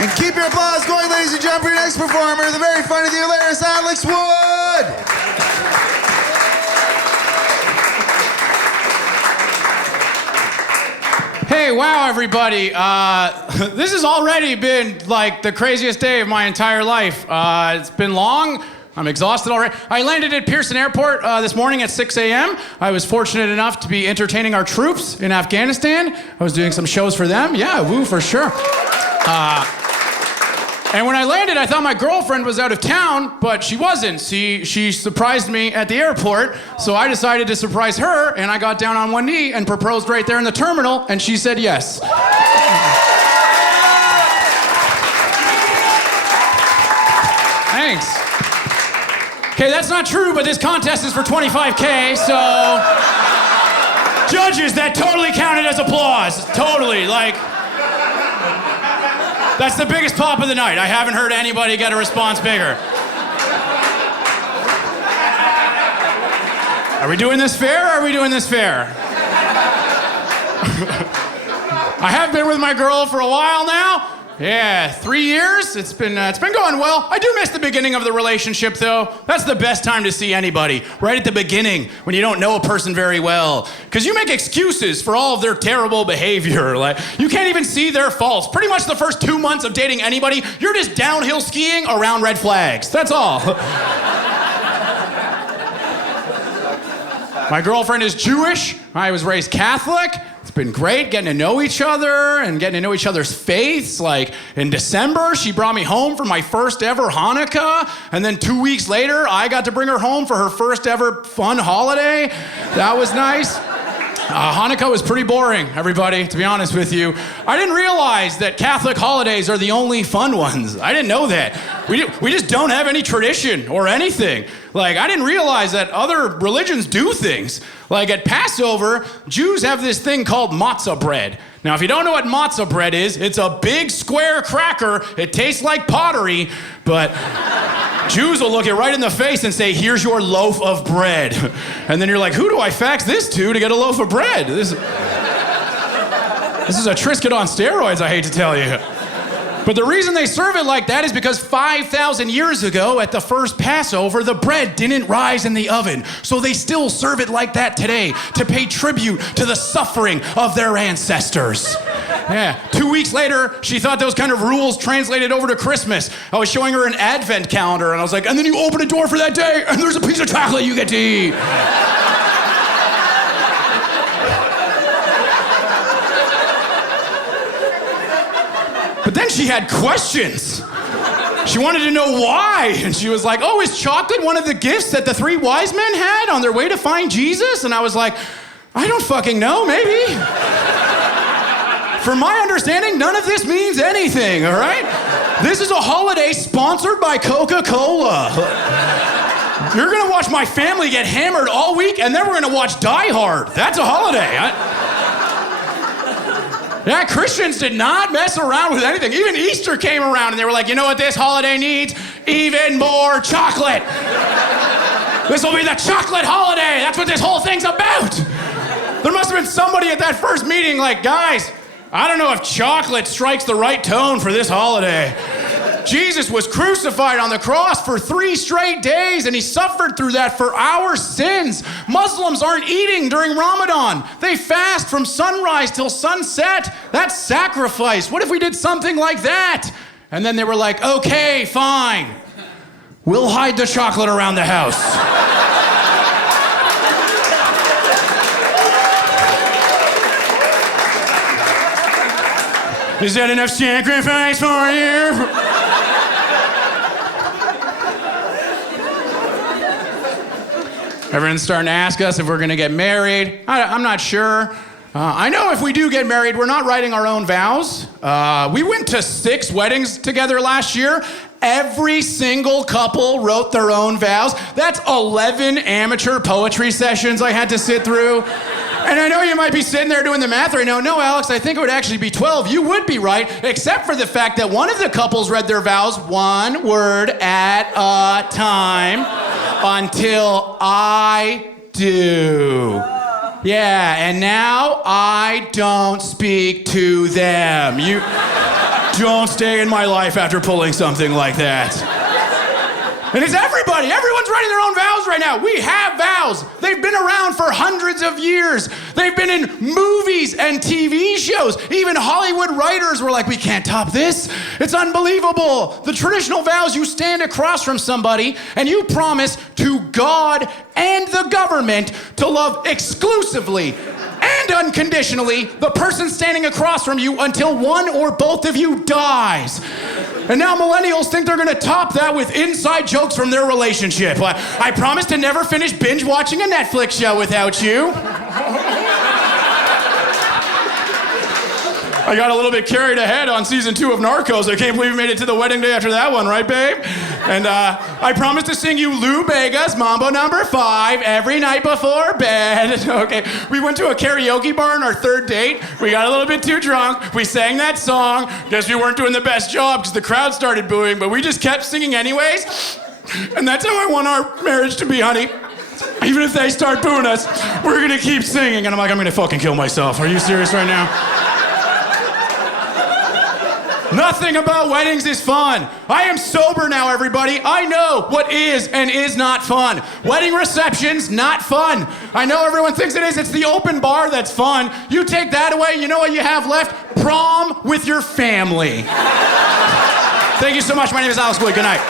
And keep your applause going, ladies and gentlemen, for your next performer, the very funny, the hilarious Alex Wood. Hey, wow, everybody. This has already been like the craziest day of my entire life. It's been long. I'm exhausted already. I landed at Pearson Airport this morning at 6 a.m. I was fortunate enough to be entertaining our troops in Afghanistan. I was doing some shows for them. Yeah, woo, for sure. And when I landed, I thought my girlfriend was out of town, but she wasn't. She surprised me at the airport, so I decided to surprise her, and I got down on one knee and proposed right there in the terminal, and she said yes. Thanks. Okay, that's not true, but this contest is for $25K, so... Judges, that totally counted as applause. Totally, like... That's the biggest pop of the night. I haven't heard anybody get a response bigger. Are we doing this fair, or are we doing this fair? I have been with my girl for a while now. Yeah, 3 years. It's been going well. I do miss the beginning of the relationship, though. That's the best time to see anybody, right at the beginning, when you don't know a person very well. Because you make excuses for all of their terrible behavior. Like, you can't even see their faults. Pretty much the first 2 months of dating anybody, you're just downhill skiing around red flags. That's all. My girlfriend is Jewish. I was raised Catholic. It's been great getting to know each other and getting to know each other's faiths. Like, in December, she brought me home for my first ever Hanukkah. And then 2 weeks later, I got to bring her home for her first ever fun holiday. That was nice. Hanukkah was pretty boring, everybody, to be honest with you. I didn't realize that Catholic holidays are the only fun ones. I didn't know that. We just don't have any tradition or anything. Like, I didn't realize that other religions do things. Like, at Passover, Jews have this thing called matzah bread. Now, if you don't know what matzah bread is, it's a big square cracker. It tastes like pottery, but Jews will look it right in the face and say, here's your loaf of bread. And then you're like, who do I fax this to get a loaf of bread? This is a Triscuit on steroids, I hate to tell you. But the reason they serve it like that is because 5,000 years ago at the first Passover, the bread didn't rise in the oven. So they still serve it like that today to pay tribute to the suffering of their ancestors. Yeah. 2 weeks later, she thought those kind of rules translated over to Christmas. I was showing her an advent calendar, and I was like, and then you open a door for that day, and there's a piece of chocolate you get to eat. But then she had questions. She wanted to know why. And she was like, oh, is chocolate one of the gifts that the 3 wise men had on their way to find Jesus? And I was like, I don't fucking know, maybe. From my understanding, none of this means anything, all right? This is a holiday sponsored by Coca-Cola. You're gonna watch my family get hammered all week, and then we're gonna watch Die Hard. That's a holiday. Yeah, Christians did not mess around with anything. Even Easter came around and they were like, you know what this holiday needs? Even more chocolate. This will be the chocolate holiday. That's what this whole thing's about. There must have been somebody at that first meeting like, guys, I don't know if chocolate strikes the right tone for this holiday. Jesus was crucified on the cross for 3 straight days, and he suffered through that for our sins. Muslims aren't eating during Ramadan. They fast from sunrise till sunset. That's sacrifice. What if we did something like that? And then they were like, okay, fine. We'll hide the chocolate around the house. Is that enough sacrifice for you? Everyone's starting to ask us if we're gonna get married. I'm not sure. I know if we do get married, we're not writing our own vows. We went to 6 weddings together last year. Every single couple wrote their own vows. That's 11 amateur poetry sessions I had to sit through. And I know you might be sitting there doing the math right now. No, Alex, I think it would actually be 12. You would be right, except for the fact that one of the couples read their vows 1 word at a time until I do. Yeah, and now I don't speak to them. You Don't stay in my life after pulling something like that. And it's everybody. Everyone's writing their own vows right now. We have vows. They've been around for hundreds of years. They've been in movies and TV shows. Even Hollywood writers were like, we can't top this. It's unbelievable. The traditional vows, you stand across from somebody and you promise to God and the government to love exclusively and unconditionally the person standing across from you until one or both of you dies. And now millennials think they're gonna top that with inside jokes from their relationship. I promise to never finish binge watching a Netflix show without you. I got a little bit carried ahead on season 2 of Narcos. I can't believe we made it to the wedding day after that one, right, babe? And I promise to sing you Lou Bega's Mambo number 5 every night before bed. Okay, we went to a karaoke bar on our 3rd date. We got a little bit too drunk. We sang that song. Guess we weren't doing the best job because the crowd started booing, but we just kept singing anyways. And that's how I want our marriage to be, honey. Even if they start booing us, we're gonna keep singing. And I'm like, I'm gonna fucking kill myself. Are you serious right now? Nothing about weddings is fun. I am sober now, everybody. I know what is and is not fun. Wedding receptions, not fun. I know everyone thinks it is. It's the open bar that's fun. You take that away, you know what you have left? Prom with your family. Thank you so much. My name is Alex Wood. Good night.